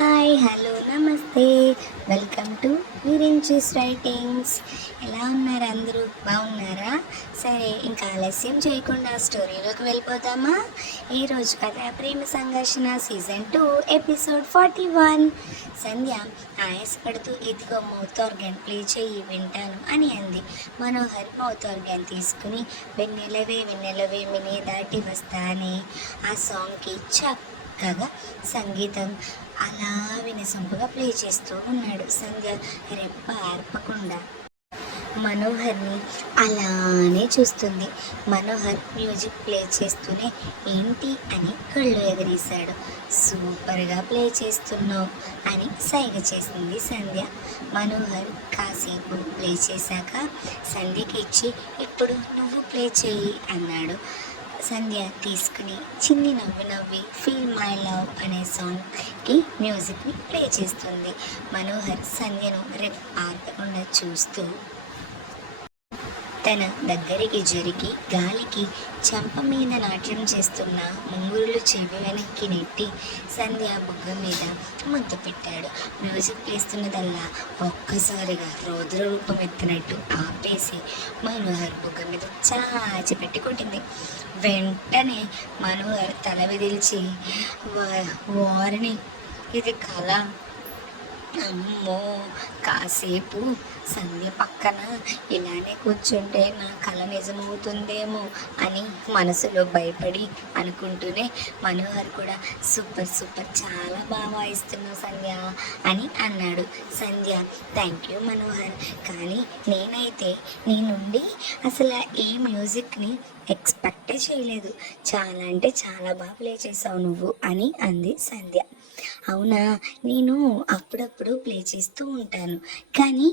Hi hello నమస్తే. Welcome to విరించీస్ writings. ఎలా ఉన్నారు అందరూ? బాగున్నారా? సరే, ఇంకా ఆలస్యం చేయకుండా స్టోరీలోకి వెళ్ళిపోతామా? ఈరోజు కథ ప్రేమ సంఘర్షణ సీజన్ 2 ఎపిసోడ్ 41. సంధ్య ఆయాసపడుతూ ఇదిగో మౌత్ ఆర్గాన్ ప్లే చేయి వింటాను అని అంది. మనోహర్ మౌత్ ఆర్గాన్ తీసుకుని వెన్నెలవే వెన్నెలవే మినీ దాటి వస్తానే ఆ సాంగ్కి చక్కగా సంగీతం అలా వినసొంపుగా ప్లే చేస్తూ ఉన్నాడు. సంధ్య రెప్ప ఆర్పకుండా మనోహర్ని అలానే చూస్తుంది. మనోహర్ మ్యూజిక్ ప్లే చేస్తూనే ఏంటి అని కళ్ళు ఎగరేశాడు. సూపర్గా ప్లే చేస్తున్నావు అని సైగ చేసింది సంధ్య. మనోహర్ కాసేపు ప్లే చేశాక సంధ్యకి ఇచ్చి ఇప్పుడు నువ్వు ప్లే చేయి అన్నాడు. సంధ్య తీసుకుని చిన్ని నవ్వు నవ్వి ఫీల్ మై లవ్ అనే సాంగ్కి మ్యూజిక్ని ప్లే చేస్తుంది. మనోహర్ సంధ్యను రెప్ ఆర్పకుండా చూస్తూ తన దగ్గరికి జరిగి గాలికి చెంప మీద నాట్యం చేస్తున్న ముంగురులు చెవి వెనక్కి నెట్టి సంధ్య బుగ్గ మీద ముద్దు పెట్టాడు. మ్యూజిక్ వేస్తున్నదల్లా ఒక్కసారిగా రౌద్ర రూపం ఎత్తినట్టు ఆపేసి మనోహర్ బుగ్గ మీద చాచి పెట్టి కొట్టింది. వెంటనే మనోహర్ తల విదిల్చి వారిని ఇది కళ, అమ్మో కాసేపు సంధ్య పక్కన ఇలానే కూర్చుంటే నా కళ నిజమవుతుందేమో అని మనసులో భయపడి అనుకుంటూనే మనోహర్ కూడా సూపర్ సూపర్ చాలా బాగా వాయిస్తున్నావు సంధ్య అని అన్నాడు. సంధ్య థ్యాంక్ యూ మనోహర్, కానీ నేనైతే నీ నుండి అసలు ఈ మ్యూజిక్ని ఎక్స్పెక్టే చేయలేదు. చాలా అంటే చాలా బాగా ప్లే చేసావు నువ్వు అని అంది సంధ్య. అవునా, నేను అప్పుడప్పుడు ప్లే చేస్తూ ఉంటాను, కానీ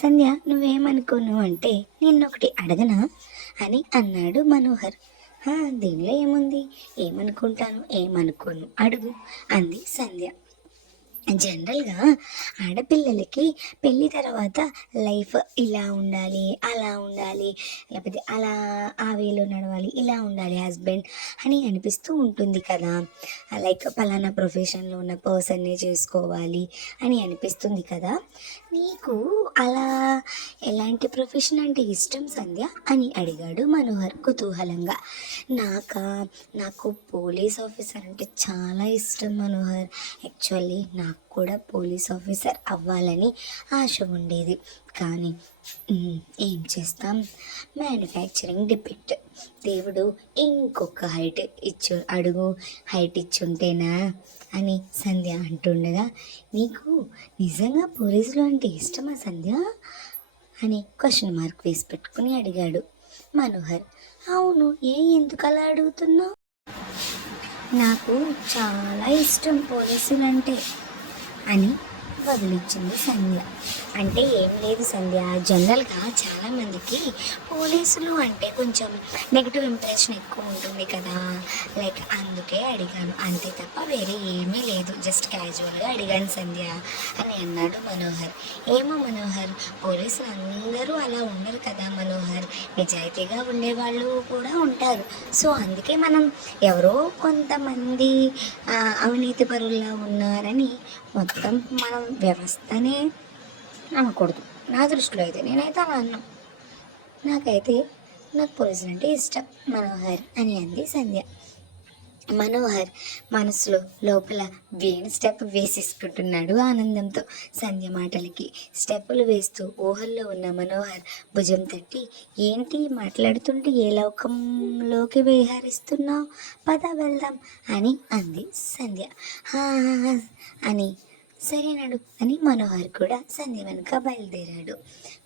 సంధ్య నువ్వేమనుకోను అంటే నిన్నొకటి అడగనా అని అన్నాడు మనోహర్. దీనిలో ఏముంది, ఏమనుకుంటాను ఏమనుకోను, అడుగు అంది సంధ్య. జనరల్గా ఆడపిల్లలకి పెళ్ళి తర్వాత లైఫ్ ఇలా ఉండాలి అలా ఉండాలి, లేకపోతే అలా ఆ వేలో నడవాలి ఇలా ఉండాలి హస్బెండ్ అని అనిపిస్తూ ఉంటుంది కదా. లైక్ పలానా ప్రొఫెషన్లో ఉన్న పర్సన్నే చేసుకోవాలి అని అనిపిస్తుంది కదా. నీకు అలా ఎలాంటి ప్రొఫెషన్ అంటే ఇష్టం సంధ్య అని అడిగాడు మనోహర్ కుతూహలంగా. నాకు పోలీస్ ఆఫీసర్ అంటే చాలా ఇష్టం మనోహర్. యాక్చువల్లీ నాకు కూడా పోలీస్ ఆఫీసర్ అవ్వాలని ఆశ ఉండేది, కానీ ఏం చేస్తాం, మ్యానుఫ్యాక్చరింగ్ డిపెక్ట్. దేవుడు ఇంకొక హైట్ ఇచ్చుంటేనా అని సంధ్య అంటుండగా, నీకు నిజంగా పోలీసులు అంటే ఇష్టమా సంధ్య అని క్వశ్చన్ మార్క్ వేసి పెట్టుకుని అడిగాడు మనోహర్. అవును, ఎందుకు అలా అడుగుతున్నావు? నాకు చాలా ఇష్టం పోలీసులంటే అని వదిలిచ్చింది సంధ్య. అంటే ఏం లేదు సంధ్య, జనరల్గా చాలామందికి పోలీసులు అంటే కొంచెం నెగిటివ్ ఇంప్రెషన్ ఎక్కువ ఉంటుంది కదా, లైక్ అందుకే అడిగాను అంతే తప్ప వేరే ఏమీ లేదు, జస్ట్ క్యాజువల్గా అడిగాను సంధ్య అని అన్నాడు మనోహర్. ఏమో మనోహర్, పోలీసులు అందరూ అలా ఉండరు కదా మనోహర్, నిజాయితీగా ఉండేవాళ్ళు కూడా ఉంటారు. సో అందుకే మనం ఎవరో కొంతమంది అవినీతి పరుల్లా ఉన్నారని మొత్తం మనం వ్యవస్థనే అనకూడదు. నా దృష్టిలో అయితే నేనైతే అలా అన్నాం. నాకు పోలీసులు అంటే ఇష్టం మనోహర్ అని అంది సంధ్య. మనోహర్ మనసులో లోపల వేణు స్టెప్ వేసేసుకుంటున్నాడు ఆనందంతో. సంధ్య మాటలకి స్టెప్పులు వేస్తూ ఊహల్లో ఉన్న మనోహర్ భుజం తట్టి, ఏంటి మాట్లాడుతుంటే ఏ లోకంలోకి విహరిస్తున్నావు, పద వెళ్దాం అని అంది సంధ్య. అని సరేనాడు అని మనోహర్ కూడా సంధ్య వెనుక బయలుదేరాడు.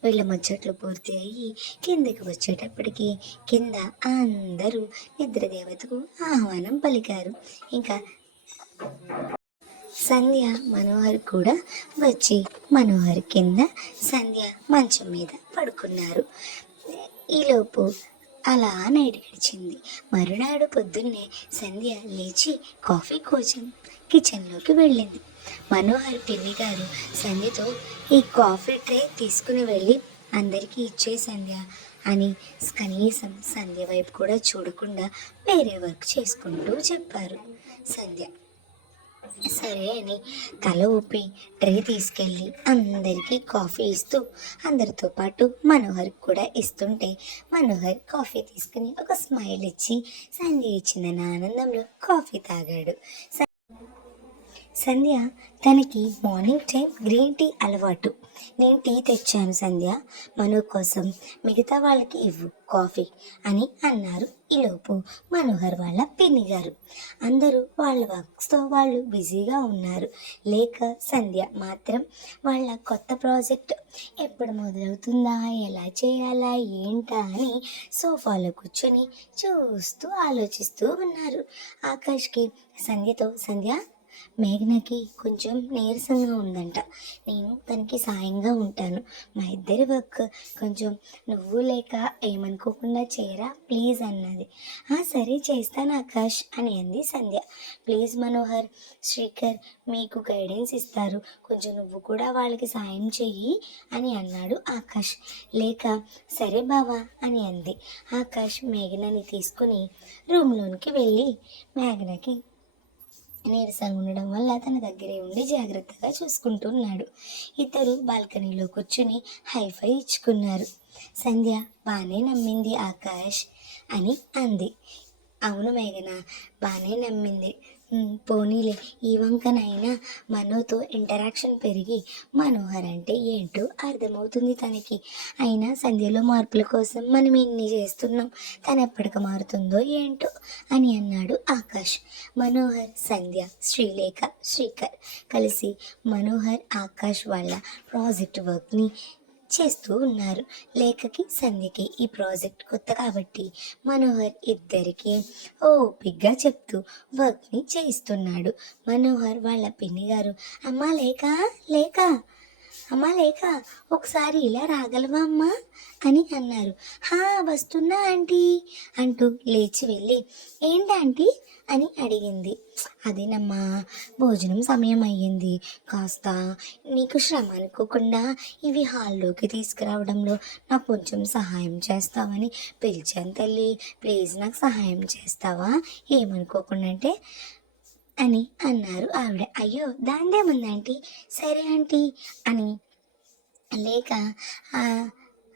వీళ్ళ ముచ్చట్లు పూర్తి అయ్యి కిందకి వచ్చేటప్పటికి కింద అందరూ నిద్రదేవతకు ఆహ్వానం పలికారు. ఇంకా సంధ్య మనోహర్ కూడా వచ్చి మనోహర్ కింద సంధ్య మంచం మీద పడుకున్నారు. ఈలోపు అలా నైట్ గడిచింది. మరునాడు పొద్దున్నే సంధ్య లేచి కాఫీ కోసం కిచెన్లోకి వెళ్ళింది. మనోహర్ పిన్ని గారు సంధ్యతో ఈ కాఫీ ట్రే తీసుకుని వెళ్ళి అందరికీ ఇచ్చే సంధ్య అని కనీసం సంధ్య వైపు కూడా చూడకుండా వేరే వర్క్ చేసుకుంటూ చెప్పారు. సంధ్య సరే అని తల ఊపి ట్రే తీసుకెళ్ళి అందరికీ కాఫీ ఇస్తూ అందరితో పాటు మనోహర్కి కూడా ఇస్తుంటే మనోహర్ కాఫీ తీసుకుని ఒక స్మైల్ ఇచ్చి సంధ్య ఇచ్చిందన్న ఆనందంలో కాఫీ తాగాడు. సంధ్య తనకి మార్నింగ్ టైం గ్రీన్ టీ అలవాటు. నేను టీ తెచ్చాను సంధ్య, మనో కోసం, మిగతా వాళ్ళకి ఇవ్వు కాఫీ అని అన్నారు. ఈలోపు మనోహర్ వాళ్ళ పిన్ని గారు. అందరూ వాళ్ళ వర్క్స్తో వాళ్ళు బిజీగా ఉన్నారు. లేక సంధ్య మాత్రం వాళ్ళ కొత్త ప్రాజెక్ట్ ఎప్పుడు మొదలవుతుందా, ఎలా చేయాలా ఏంటా అని సోఫాలో కూర్చొని చూస్తూ ఆలోచిస్తూ ఉన్నారు. ఆకాష్కి సంధ్యతో, సంధ్య మేఘనకి కొంచెం నీరసంగా ఉందంట, నేను తనకి సాయంగా ఉంటాను, మా ఇద్దరి వర్క్ కొంచెం నువ్వు లేక ఏమనుకోకుండా చేయరా ప్లీజ్ అన్నది. సరే చేస్తాను ఆకాష్ అని అంది సంధ్య. ప్లీజ్ మనోహర్, శ్రీకర్ మీకు గైడెన్స్ ఇస్తారు, కొంచెం నువ్వు కూడా వాళ్ళకి సాయం చెయ్యి అని అన్నాడు ఆకాష్. లేక సరే బావా అని అంది. ఆకాష్ మేఘనని తీసుకుని రూమ్లోనికి వెళ్ళి మేఘనకి నీరసంగా ఉండడం వల్ల తన దగ్గరే ఉండి జాగ్రత్తగా చూసుకుంటున్నాడు. ఇద్దరు బాల్కనీలో కూర్చుని హైఫై ఇచ్చుకున్నారు. సంధ్య బాగానే నమ్మింది ఆకాష్ అని అంది. అవును మేఘన, బాగానే నమ్మింది. పోనీలే, ఈ వంకనైనా మనోతో ఇంటరాక్షన్ పెరిగి మనోహర్ అంటే ఏంటో అర్థమవుతుంది తనకి. అయినా సంధ్యలో మార్పుల కోసం మనం ఇన్ని చేస్తున్నాం, తను ఎప్పటికి మారుతుందో ఏంటో అని అన్నాడు ఆకాష్. మనోహర్, సంధ్య, శ్రీలేఖ, శ్రీకర్ కలిసి మనోహర్ ఆకాష్ వాళ్ళ ప్రాజెక్ట్ వర్క్ని చేస్తూ ఉన్నారు. లేఖకి సంధ్యకి ఈ ప్రాజెక్ట్ కొత్త కాబట్టి మనోహర్ ఇద్దరికి ఓపిగ్గా చెప్తూ వర్క్ని చేయిస్తున్నాడు. మనోహర్ వాళ్ళ పిన్ని గారు, అమ్మా లేక, లేక, అమ్మా లేక, ఒకసారి ఇలా రాగలవా అమ్మా అని అన్నారు. వస్తున్నా ఆంటీ అంటూ లేచి వెళ్ళి, ఏంటి ఆంటీ అని అడిగింది. అదేనమ్మా, భోజనం సమయం అయ్యింది, కాస్త నీకు శ్రమ అనుకోకుండా ఇవి హాల్లోకి తీసుకురావడంలో నాకు కొంచెం సహాయం చేస్తావని పిలిచాను తల్లి, ప్లీజ్ నాకు సహాయం చేస్తావా ఏమనుకోకుండా అంటే అని అన్నారు ఆవిడ. అయ్యో దాందేముంది ఆంటీ, సరే ఆంటీ అని లేక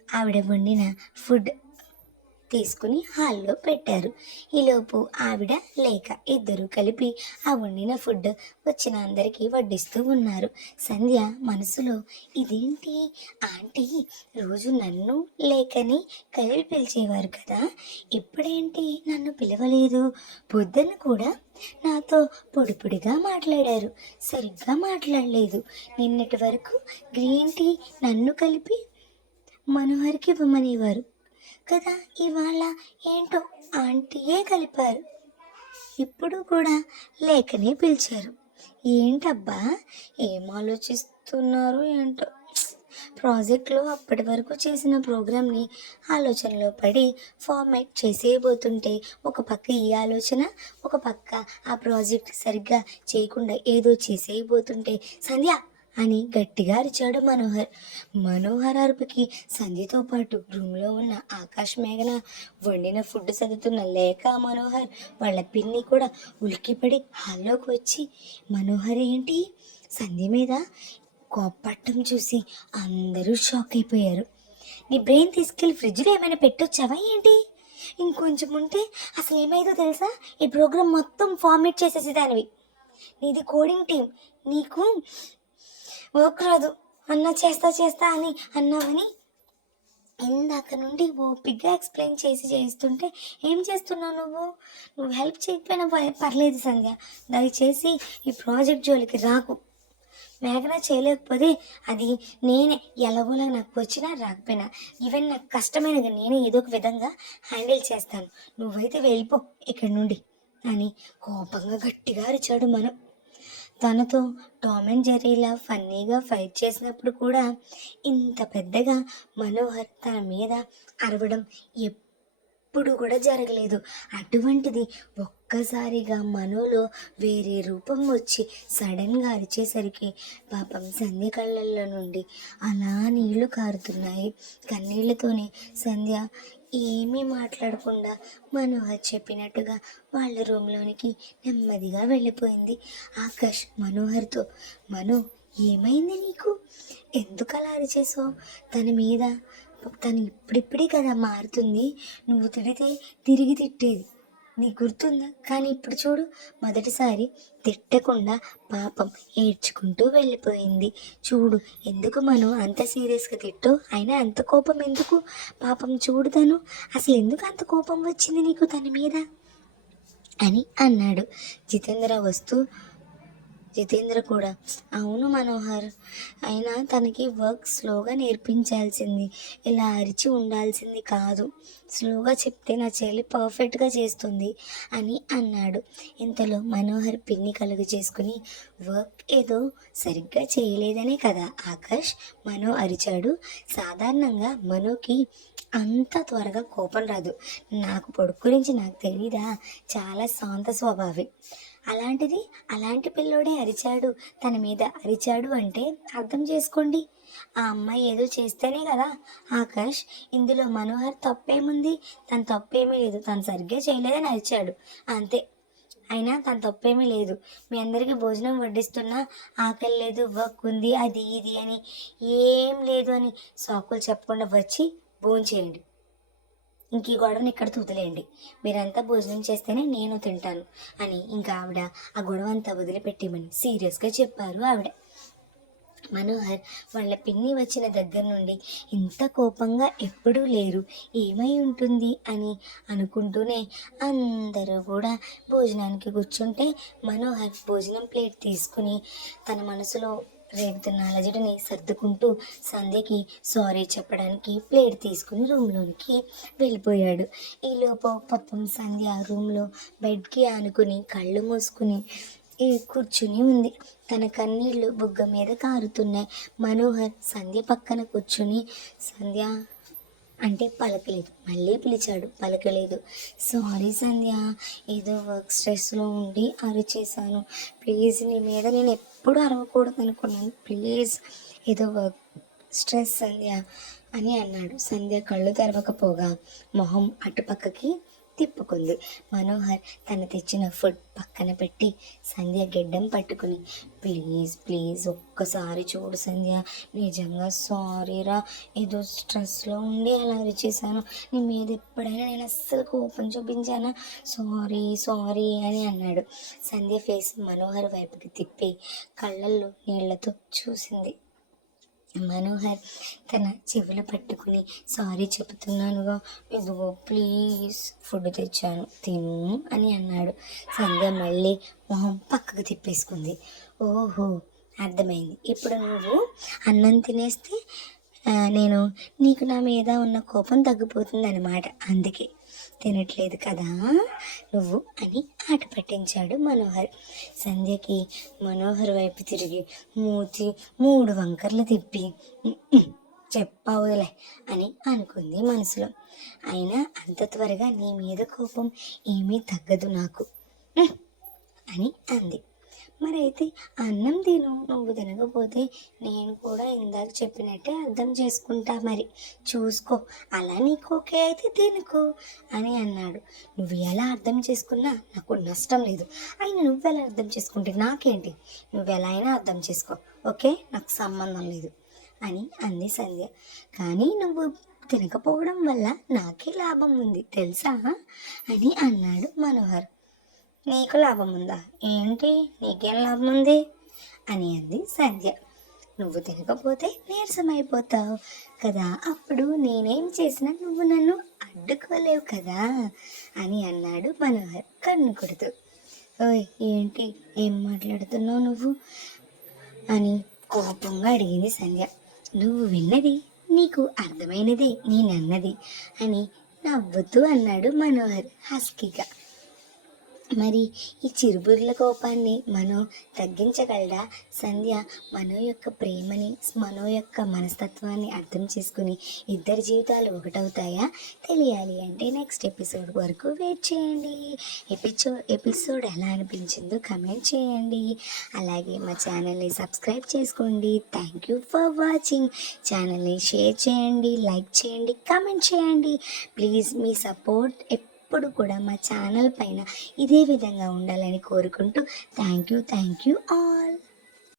ఆవిడ వండిన ఫుడ్ తీసుకుని హాల్లో పెట్టారు. ఈలోపు ఆవిడ లేక ఇద్దరు కలిపి ఆ వండిన ఫుడ్ వచ్చిన అందరికీ వడ్డిస్తూ ఉన్నారు. సంధ్య మనసులో, ఇదేంటి ఆంటీ రోజు నన్ను లేకని కలిపి పిలిచేవారు కదా, ఇప్పుడేంటి నన్ను పిలవలేదు, పొద్దున్న కూడా నాతో పొడిగా మాట్లాడారు, సరిగ్గా మాట్లాడలేదు, నిన్నటి వరకు గ్రీన్ టీ నన్ను కలిపి మనోహర్కి ఇవ్వమనేవారు కదా, ఇవాళ ఏంటో ఆంటీయే కలిపారు, ఇప్పుడు కూడా లేకనే పిలిచారు. ఏంటబ్బా ఏం ఆలోచిస్తున్నారు ఏంటో. ప్రాజెక్ట్లో అప్పటి వరకు చేసిన ప్రోగ్రామ్ని ఆలోచనలో పడి ఫార్మాట్ చేసేయబోతుంటే ఒక పక్క ఈ ఆలోచన, ఒక పక్క ఆ ప్రాజెక్ట్ సరిగ్గా చేయకుండా ఏదో చేసేయబోతుంటే సంధ్య అని గట్టిగా అరిచాడు మనోహర్. మనోహర్ అరుపుకి సంధ్యతో పాటు రూమ్లో ఉన్న ఆకాష్, మేఘన, వండిన ఫుడ్ చదువుతున్న లేక, మనోహర్ వాళ్ళ పిన్ని కూడా ఉలిక్కిపడి హాల్లోకి వచ్చి మనోహర్ ఏంటి సంధ్య మీద కోప్పట్టం చూసి అందరూ షాక్ అయిపోయారు. నీ బ్రెయిన్ తీసుకెళ్ళి ఫ్రిడ్జ్లో ఏమైనా పెట్టొచ్చావా ఏంటి, ఇంకొంచెం ఉంటే అసలు ఏమైందో తెలుసా, ఈ ప్రోగ్రామ్ మొత్తం ఫార్మేట్ చేసేసేదానివి, నీది కోడింగ్ టీం, నీకు వర్క్ రాదు అన్న చేస్తా అని అన్నావని ఇందాక నుండి ఓపిగ్గా ఎక్స్ప్లెయిన్ చేస్తుంటే ఏం చేస్తున్నావు నువ్వు హెల్ప్ చేయకపోయినా పర్లేదు సంధ్య, దయచేసి ఈ ప్రాజెక్ట్ జోలికి రాకు, మేఘన చేయలేకపోతే అది నేనే, ఎలాగోలా నాకు వచ్చినా రాకపోయినా ఈవెన్ నాకు కష్టమైనది నేనే ఏదో ఒక విధంగా హ్యాండిల్ చేస్తాను, నువ్వైతే వెళ్ళిపో ఇక్కడి నుండి అని కోపంగా గట్టిగా అరిచాడు మనం. తనతో టామ్ అండ్ జెర్రీలా ఫన్నీగా ఫైట్ చేసినప్పుడు కూడా ఇంత పెద్దగా మనోహర్ తన మీద అరవడం ఎప్పుడు కూడా జరగలేదు. అటువంటిది ఒక్కసారిగా మనోలో వేరే రూపం వచ్చి సడన్గా అరిచేసరికి పాపం సంధ్య కళ్ళల్లో నుండి అలా నీళ్లు కారుతున్నాయి. కన్నీళ్లతోనే సంధ్య ఏమీ మాట్లాడకుండా మనోహర్ చెప్పినట్టుగా వాళ్ళ రూమ్లోనికి నెమ్మదిగా వెళ్ళిపోయింది. ఆకాష్ మనోహర్తో, మనో ఏమైంది నీకు? ఎందుకు అలా అరిచేసావు తన మీద? తను ఇప్పుడిప్పుడే కదా మారుతుంది, నువ్వు తిడితే తిరిగి తిట్టేది, నీకు గుర్తుందా? కానీ ఇప్పుడు చూడు, మొదటిసారి తిట్టకుండా పాపం ఏడ్చుకుంటూ వెళ్ళిపోయింది. చూడు ఎందుకు మనం అంత సీరియస్గా తిట్టు, అయినా అంత కోపం ఎందుకు? పాపం చూడు తను అసలు ఎందుకు అంత కోపం వచ్చింది నీకు తన మీద అని అన్నాడు. జితేంద్ర కూడా, అవును మనోహర్, అయినా తనకి వర్క్ స్లోగా నేర్పించాల్సింది, ఇలా అరిచి ఉండాల్సింది కాదు, స్లోగా చెప్తే నా చెల్లి పర్ఫెక్ట్గా చేస్తుంది అని అన్నాడు. ఇంతలో మనోహర్ పిన్ని కలుగు చేసుకుని, వర్క్ ఏదో సరిగ్గా చేయలేదనే కదా ఆకాష్ మనో అరిచాడు. సాధారణంగా మనోకి అంత త్వరగా కోపం రాదు, నాకు పొడుగు గురించి నాకు తెలీదా, చాలా శాంత స్వభావి, అలాంటి పిల్లోడే అరిచాడు, తన మీద అరిచాడు అంటే అర్థం చేసుకోండి, ఆ అమ్మాయి ఏదో చేస్తేనే కదా. ఆకాష్, ఇందులో మనోహర్ తప్పేముంది? తన తప్పేమీ లేదు, తను సరిగ్గా చేయలేదని అరిచాడు అంతే, అయినా తన తప్పేమీ లేదు. మీ అందరికీ భోజనం వడ్డిస్తున్నా ఆకలి లేదు, వర్క్ ఉంది, అది ఇది అని ఏం లేదు అని సాకులు చెప్పకుండా వచ్చి భోంచేయండి, ఇంక ఈ గొడవని ఇక్కడ వదిలేయండి, మీరంతా భోజనం చేస్తేనే నేను తింటాను అని ఇంకా ఆవిడ ఆ గొడవ అంతా వదిలిపెట్టేమని సీరియస్గా చెప్పారు ఆవిడ. మనోహర్ వాళ్ళ పిన్ని వచ్చిన దగ్గర నుండి ఇంత కోపంగా ఎప్పుడూ లేరు, ఏమై ఉంటుంది అని అనుకుంటూనే అందరూ కూడా భోజనానికి కూర్చుంటే మనోహర్ భోజనం ప్లేట్ తీసుకుని తన మనసులో రేగుతున్న అలజడిని సర్దుకుంటూ సంధ్యకి సారీ చెప్పడానికి ప్లేట్ తీసుకుని రూమ్లోనికి వెళ్ళిపోయాడు. ఈలోపు పాపం సంధ్య రూమ్లో బెడ్కి ఆనుకుని కళ్ళు మూసుకుని కూర్చుని ఉంది. తన కన్నీళ్లు బుగ్గ మీద కారుతున్నాయి. మనోహర్ సంధ్య పక్కన కూర్చుని, సంధ్య అంటే పలకలేదు, మళ్ళీ పిలిచాడు, పలకలేదు. సారీ సంధ్య, ఏదో వర్క్ స్ట్రెస్లో ఉండి అరిచేశాను, ప్లీజ్ నీ మీద నేను ఎప్పుడు అరవకూడదు అనుకున్నాను, ప్లీజ్, ఏదో వర్క్ స్ట్రెస్ సంధ్య అని అన్నాడు. సంధ్య కళ్ళు తెరవకపోగా మొహం అటుపక్కకి తిప్పుకుంది. మనోహర్ తను తెచ్చిన ఫుడ్ పక్కన పెట్టి సంధ్య గెడ్డం పట్టుకుని, ప్లీజ్ ఒక్కసారి చూడు సంధ్య, నిజంగా సారీరా, ఏదో స్ట్రెస్లో ఉండి అలా అరిచేశాను, నీ మీద ఎప్పుడైనా నేను అస్సలు కోపం చూపించానా, సారీ అని అన్నాడు. సంధ్య ఫేస్ మనోహర్ వైపుకి తిప్పి కళ్ళల్లో నీళ్లతో చూసింది. మనోహర్ తన చెవులు పట్టుకుని, సారీ చెబుతున్నానుగా, ఇదిగో ప్లీజ్ ఫుడ్ తెచ్చాను తిను అని అన్నాడు. సంధ్య మళ్ళీ మొహం పక్కకు తిప్పేసుకుంది. ఓహో, అర్థమైంది, ఇప్పుడు నువ్వు అన్నం తినేస్తే నీకు నా మీద ఉన్న కోపం తగ్గిపోతుంది అన్నమాట, అందుకే తినట్లేదు కదా నువ్వు అని ఆట పట్టించాడు మనోహర్. సంధ్యకి మనోహర్ వైపు తిరిగి మూతి 3 వంకర్లు తిప్పి చెప్పావులే అని అనుకుంది మనసులో. అయినా అంత త్వరగా నీ మీద కోపం ఏమీ తగ్గదు నాకు అని అంది. మరైతే అన్నం తిను, నువ్వు తినకపోతే నేను కూడా ఇందాక చెప్పినట్టే అర్థం చేసుకుంటా, మరి చూసుకో, అలా నీకు ఓకే అయితే తినుకో అని అన్నాడు. నువ్వు ఎలా అర్థం చేసుకున్నా నాకు నష్టం లేదు, అయినా నువ్వెలా అర్థం చేసుకుంటే నాకేంటి, నువ్వెలా అయినా అర్థం చేసుకో, ఓకే, నాకు సంబంధం లేదు అని అంది సంధ్య. కానీ నువ్వు తినకపోవడం వల్ల నాకే లాభం ఉంది తెలుసా అని అన్నాడు మనోహర్. నీకు లాభం ఉందా ఏంటి, నీకేం లాభం ఉంది అని అంది సంధ్య. నువ్వు తినకపోతే నీరసమైపోతావు కదా, అప్పుడు నేనేం చేసినా నువ్వు నన్ను అడ్డుకోలేవు కదా అని అన్నాడు మనోహర్ కన్ను కొడుతూ. ఓయ్ ఏంటి, ఏం మాట్లాడుతున్నావు నువ్వు అని కోపంగా అడిగింది సంధ్య. నువ్వు విన్నది నీకు అర్థమైనదే నేనన్నది అని నవ్వుతూ అన్నాడు మనోహర్ హస్కీగా. మరి ఈ చిరుబుర్ల కోపాన్ని మనో తగ్గించగలడా? సంధ్య మనో యొక్క ప్రేమని, మనో యొక్క మనస్తత్వాన్ని అర్థం చేసుకుని ఇద్దరి జీవితాలు ఒకటవుతాయా? తెలియాలి అంటే నెక్స్ట్ ఎపిసోడ్ వరకు వెయిట్ చేయండి. ఎపిసోడ్ ఎలా అనిపించిందో కమెంట్ చేయండి. అలాగే మా ఛానల్ని సబ్స్క్రైబ్ చేసుకోండి. Thank you for watching. ఛానల్ని షేర్ చేయండి, లైక్ చేయండి, కమెంట్ చేయండి. ప్లీజ్ మీ సపోర్ట్ ఎప్పుడు కూడా మా ఛానల్ పైన ఇదే విధంగా ఉండాలని కోరుకుంటూ థ్యాంక్ యూ ఆల్.